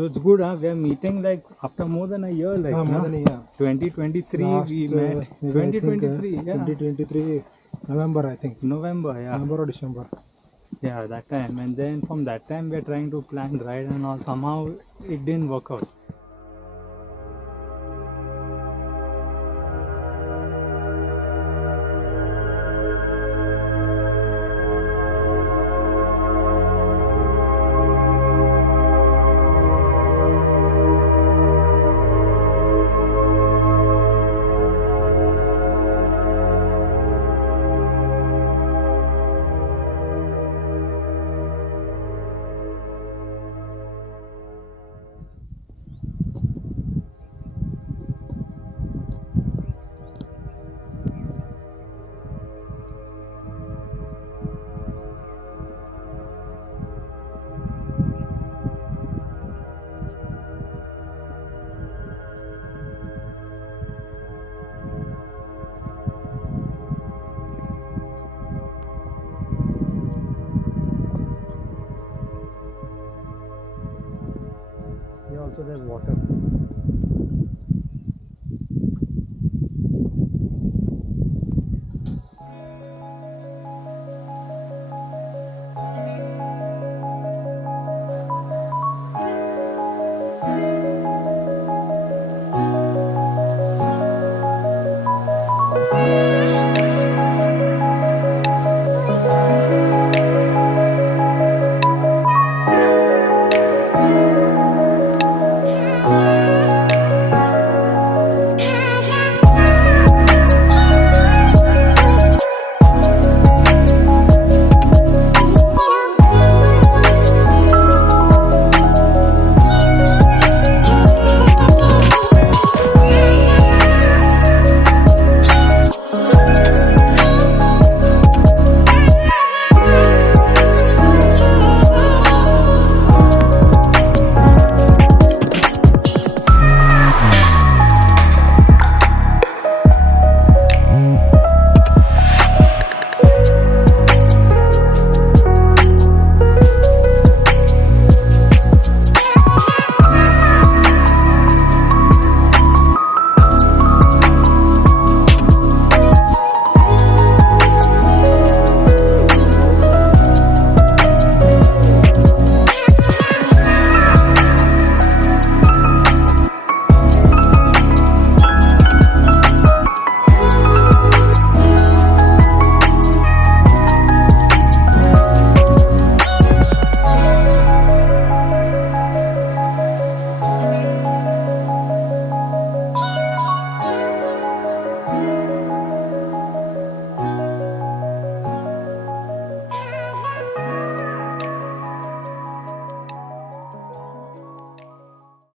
So it's good, huh? We are meeting like after more than a year, like more than a year. 2023 we met. 2023, yeah. 2023 November, I think. November, yeah. November or December. Yeah, that time. And then from that time we are trying to plan ride and all. Somehow it didn't work out. Here also there's water.